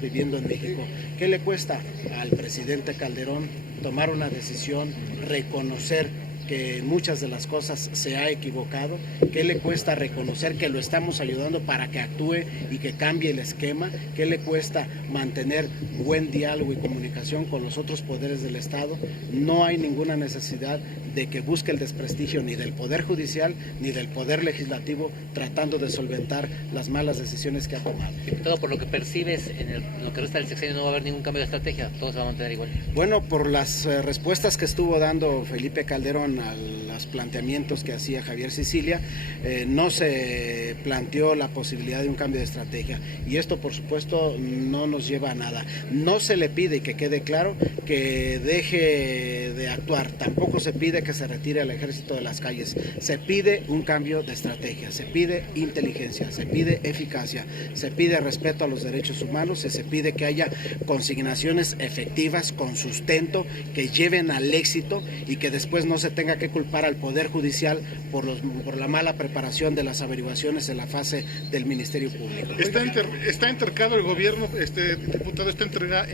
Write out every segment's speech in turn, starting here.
viviendo en México. ¿Qué le cuesta al presidente Calderón tomar una decisión, reconocer que muchas de las cosas se ha equivocado? ¿Qué le cuesta reconocer que lo estamos ayudando para que actúe y que cambie el esquema? ¿Qué le cuesta mantener buen diálogo y comunicación con los otros poderes del Estado? No hay ninguna necesidad de que busque el desprestigio ni del Poder Judicial ni del Poder Legislativo tratando de solventar las malas decisiones que ha tomado. Todo por lo que percibes, lo que resta del sexenio no va a haber ningún cambio de estrategia, todo se va a mantener igual. Bueno, por las respuestas que estuvo dando Felipe Calderón a los planteamientos que hacía Javier Sicilia, no se planteó la posibilidad de un cambio de estrategia y esto por supuesto no nos lleva a nada. No se le pide, que quede claro, que deje de actuar, tampoco se pide que se retire al ejército de las calles, se pide un cambio de estrategia, se pide inteligencia, se pide eficacia, se pide respeto a los derechos humanos y se pide que haya consignaciones efectivas con sustento que lleven al éxito y que después no se tenga que culpar al Poder Judicial por la mala preparación de las averiguaciones en la fase del Ministerio Público. Está entercado el gobierno, diputado, está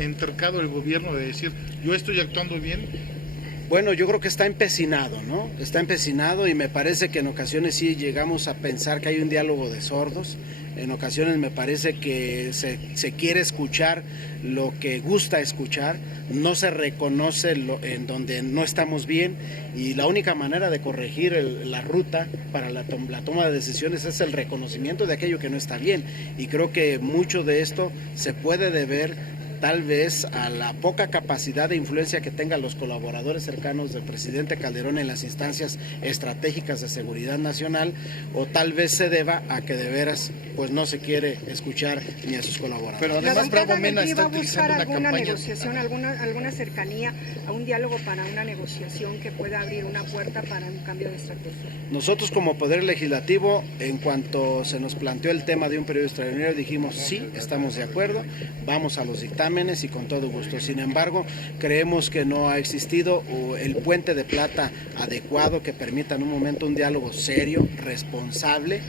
entercado el gobierno de decir, yo estoy actuando bien. Bueno, yo creo que está empecinado, ¿no? Está empecinado y me parece que en ocasiones sí llegamos a pensar que hay un diálogo de sordos. En ocasiones me parece que se quiere escuchar lo que gusta escuchar, no se reconoce en donde no estamos bien y la única manera de corregir la ruta para la toma de decisiones es el reconocimiento de aquello que no está bien. Y creo que mucho de esto se puede deber tal vez a la poca capacidad de influencia que tengan los colaboradores cercanos del presidente Calderón en las instancias estratégicas de seguridad nacional, o tal vez se deba a que de veras pues no se quiere escuchar ni a sus colaboradores. Pero además Bravo Mena está utilizando una alguna campaña... negociación, alguna cercanía a un diálogo para una negociación que pueda abrir una puerta para un cambio de estrategia. Nosotros como Poder Legislativo, en cuanto se nos planteó el tema de un periodo extraordinario, dijimos sí, estamos de acuerdo, vamos a los dictámenes y con todo gusto. Sin embargo, creemos que no ha existido el puente de plata adecuado que permita en un momento un diálogo serio, responsable,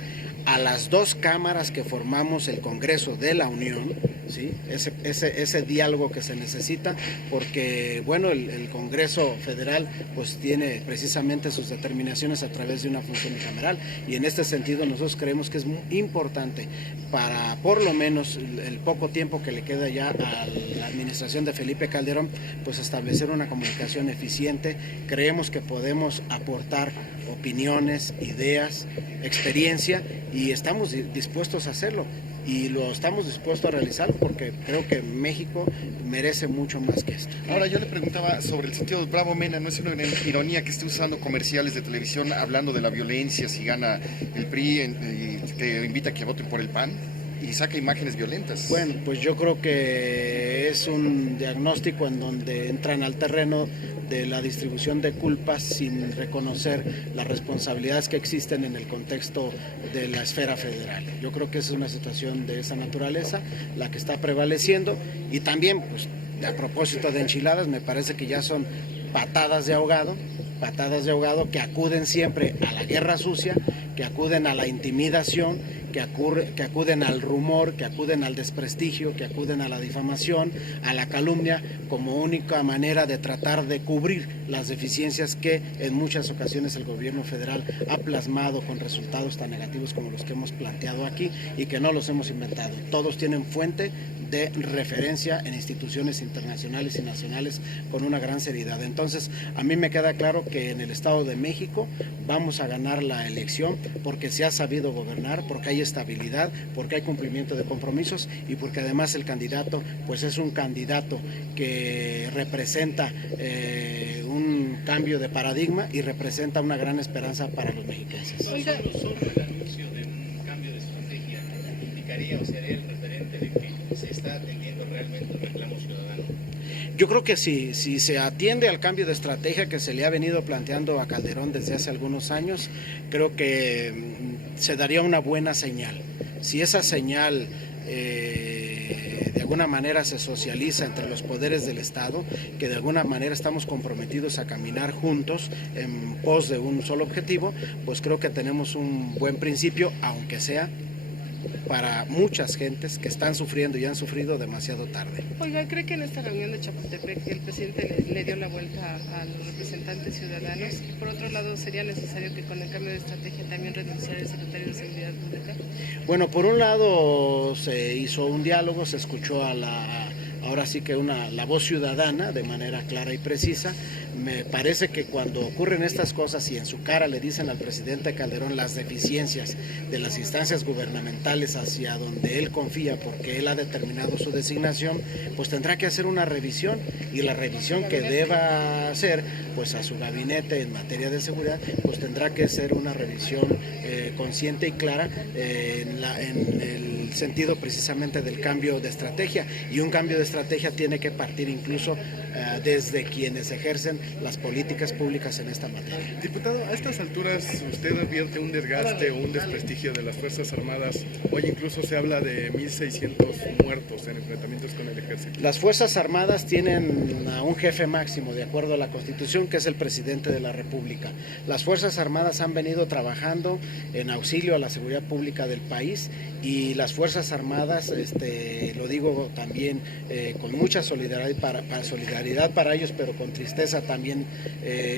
a las dos cámaras que formamos el Congreso de la Unión, ¿sí? Ese diálogo que se necesita, porque bueno, el Congreso Federal pues tiene precisamente sus determinaciones a través de una función bicameral y en este sentido nosotros creemos que es muy importante para por lo menos el poco tiempo que le queda ya a la administración de Felipe Calderón, pues establecer una comunicación eficiente. Creemos que podemos aportar opiniones, ideas, experiencia y estamos dispuestos a hacerlo y lo estamos dispuestos a realizar porque creo que México merece mucho más que esto. Ahora yo le preguntaba sobre el sentido de Bravo Mena, ¿no es una ironía que esté usando comerciales de televisión hablando de la violencia si gana el PRI y que invita a que voten por el PAN? Y saca imágenes violentas. Bueno, pues yo creo que es un diagnóstico en donde entran al terreno de la distribución de culpas sin reconocer las responsabilidades que existen en el contexto de la esfera federal. Yo creo que es una situación de esa naturaleza la que está prevaleciendo y también, pues, a propósito de enchiladas, me parece que ya son patadas de ahogado que acuden siempre a la guerra sucia, que acuden a la intimidación, que acuden al rumor, que acuden al desprestigio, que acuden a la difamación, a la calumnia, como única manera de tratar de cubrir las deficiencias que en muchas ocasiones el gobierno federal ha plasmado con resultados tan negativos como los que hemos planteado aquí y que no los hemos inventado. Todos tienen fuente de referencia en instituciones internacionales y nacionales con una gran seriedad. Entonces, a mí me queda claro que en el Estado de México vamos a ganar la elección porque se ha sabido gobernar, porque hay estabilidad, porque hay cumplimiento de compromisos y porque además el candidato pues es un candidato que representa un cambio de paradigma y representa una gran esperanza para los mexicanos. Oiga, el anuncio de un cambio de estrategia indicaría o sería el referente de que se está atendiendo realmente el reclamo ciudadano. Yo creo que si se atiende al cambio de estrategia que se le ha venido planteando a Calderón desde hace algunos años, creo que se daría una buena señal. Si esa señal de alguna manera se socializa entre los poderes del Estado, que de alguna manera estamos comprometidos a caminar juntos en pos de un solo objetivo, pues creo que tenemos un buen principio, aunque sea para muchas gentes que están sufriendo y han sufrido demasiado tarde. Oiga, ¿cree que en esta reunión de Chapultepec el presidente le dio la vuelta a los representantes ciudadanos? Y por otro lado, ¿sería necesario que con el cambio de estrategia también renunciara el secretario de Seguridad Pública? Bueno, por un lado se hizo un diálogo, se escuchó ahora sí que la voz ciudadana de manera clara y precisa. Me parece que cuando ocurren estas cosas y en su cara le dicen al presidente Calderón las deficiencias de las instancias gubernamentales hacia donde él confía porque él ha determinado su designación, pues tendrá que hacer una revisión, y la revisión que deba hacer pues a su gabinete en materia de seguridad, pues tendrá que ser una revisión consciente y clara en el sentido precisamente del cambio de estrategia, y un cambio de estrategia tiene que partir incluso desde quienes ejercen las políticas públicas en esta materia. Diputado, a estas alturas usted advierte un desgaste o un desprestigio de las Fuerzas Armadas. Hoy incluso se habla de 1.600 muertos en enfrentamientos con el ejército. Las Fuerzas Armadas tienen a un jefe máximo de acuerdo a la Constitución, que es el presidente de la República. Las Fuerzas Armadas han venido trabajando en auxilio a la seguridad pública del país, y las Fuerzas Armadas, lo digo también con mucha solidaridad para ellos, pero con tristeza también,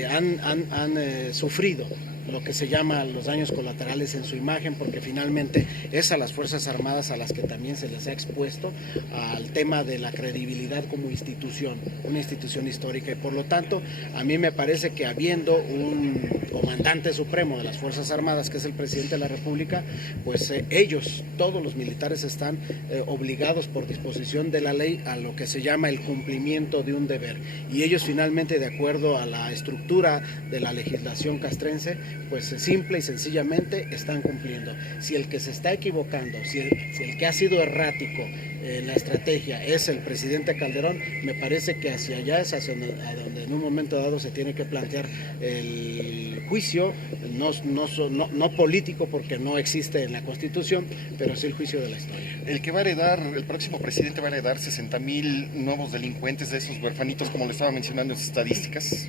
han sufrido lo que se llama los daños colaterales en su imagen, porque finalmente es a las Fuerzas Armadas a las que también se les ha expuesto al tema de la credibilidad como institución, una institución histórica, y por lo tanto a mí me parece que habiendo un comandante supremo de las Fuerzas Armadas, que es el presidente de la República, pues ellos, todos los militares, están obligados por disposición de la ley a lo que se llama el cumplimiento de un deber, y ellos finalmente, de acuerdo a la estructura de la legislación castrense, pues simple y sencillamente están cumpliendo. Si el que se está equivocando, si el que ha sido errático en la estrategia es el presidente Calderón, me parece que hacia allá es hacia donde en un momento dado se tiene que plantear el juicio, no político, porque no existe en la Constitución, pero sí el juicio de la historia. El próximo presidente va a heredar 60,000 nuevos delincuentes de esos huerfanitos, como le estaba mencionando en sus estadísticas.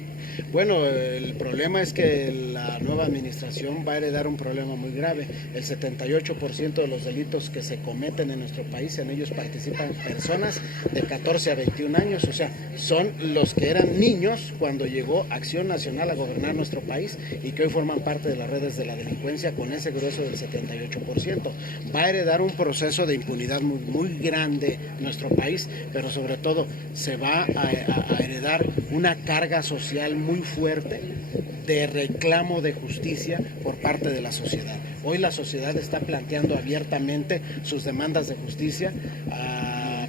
Bueno, el problema es que la nueva administración va a heredar un problema muy grave. El 78% de los delitos que se cometen en nuestro país, en ellos participan personas de 14 a 21 años, o sea, son los que eran niños cuando llegó Acción Nacional a gobernar nuestro país y que hoy forman parte de las redes de la delincuencia con ese grueso del 78%. Va a heredar un proceso de impunidad muy, muy grande en nuestro país, pero sobre todo se va a heredar una carga social muy fuerte de reclamo de justicia por parte de la sociedad. Hoy la sociedad está planteando abiertamente sus demandas de justicia.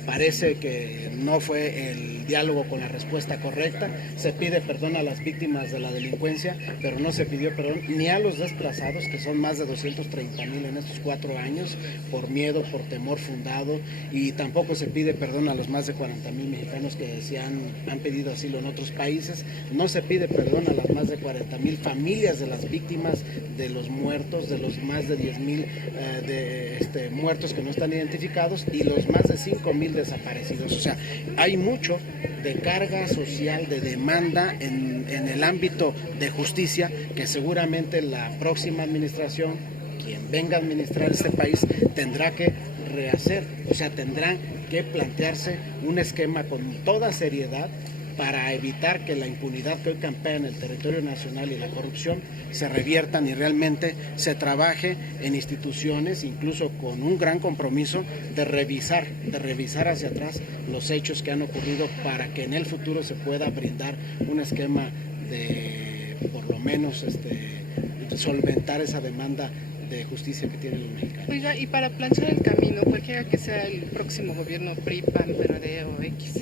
Parece que no fue el diálogo con la respuesta correcta. Se pide perdón a las víctimas de la delincuencia, pero no se pidió perdón ni a los desplazados, que son más de 230,000 en estos 4 años, por miedo, por temor fundado, y tampoco se pide perdón a los más de 40,000 mexicanos que han pedido asilo en otros países. No se pide perdón a las más de 40,000 familias de las víctimas, de los muertos, de los más de 10,000 muertos que no están identificados, y los más de 5,000 desaparecidos. O sea, hay mucho de carga social, de demanda en el ámbito de justicia, que seguramente la próxima administración, quien venga a administrar este país, tendrá que rehacer. O sea, tendrán que plantearse un esquema con toda seriedad para evitar que la impunidad que hoy campea en el territorio nacional y la corrupción se reviertan, y realmente se trabaje en instituciones, incluso con un gran compromiso de revisar hacia atrás los hechos que han ocurrido, para que en el futuro se pueda brindar un esquema de, por lo menos, solventar esa demanda de justicia que tienen los mexicanos. Oiga, y para planchar el camino, cualquiera que sea el próximo gobierno PRI, PAN, PRD o X,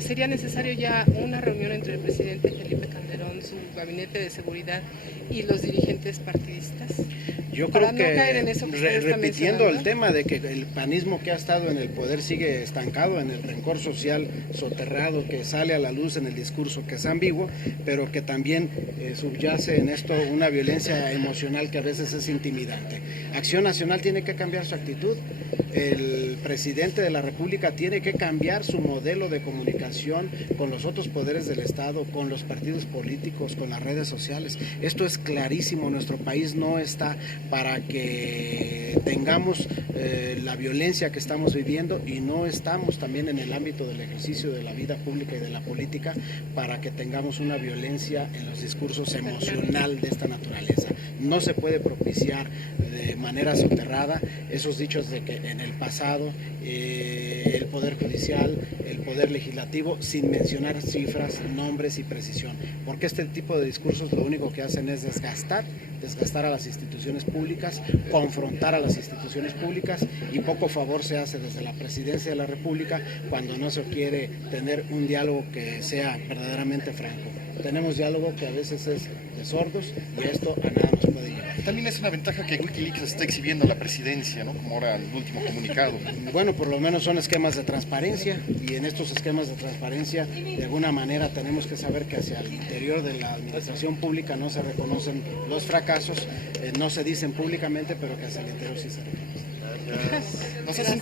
¿sería necesario ya una reunión entre el presidente Felipe Calderón, su gabinete de seguridad y los dirigentes partidistas? Yo creo no que, caer en eso que repitiendo el tema de que el panismo que ha estado en el poder sigue estancado en el rencor social soterrado que sale a la luz en el discurso, que es ambiguo, pero que también subyace en esto una violencia emocional que a veces es intimidante. Acción Nacional tiene que cambiar su actitud. El presidente de la República tiene que cambiar su modelo de comunicación con los otros poderes del Estado, con los partidos políticos, con las redes sociales. Esto es clarísimo, nuestro país no está para que tengamos la violencia que estamos viviendo, y no estamos también en el ámbito del ejercicio de la vida pública y de la política para que tengamos una violencia en los discursos emocional de esta naturaleza. No se puede propiciar de manera soterrada esos dichos de que en el pasado el Poder Judicial, el Poder Legislativo, sin mencionar cifras, nombres y precisión, porque este tipo de discursos lo único que hacen es desgastar a las instituciones públicas, confrontar a las instituciones públicas, y poco favor se hace desde la Presidencia de la República cuando no se quiere tener un diálogo que sea verdaderamente franco. Tenemos diálogo que a veces es de sordos, y esto a nada nos puede llevar. También es una ventaja que Wikileaks está exhibiendo a la presidencia, ¿no? Como ahora el último comunicado. Bueno, por lo menos son esquemas de transparencia, y en estos esquemas de transparencia de alguna manera tenemos que saber que hacia el interior de la administración pública no se reconocen los fracasos, no se dicen públicamente, pero que hacia el interior sí se reconocen. Nos hacen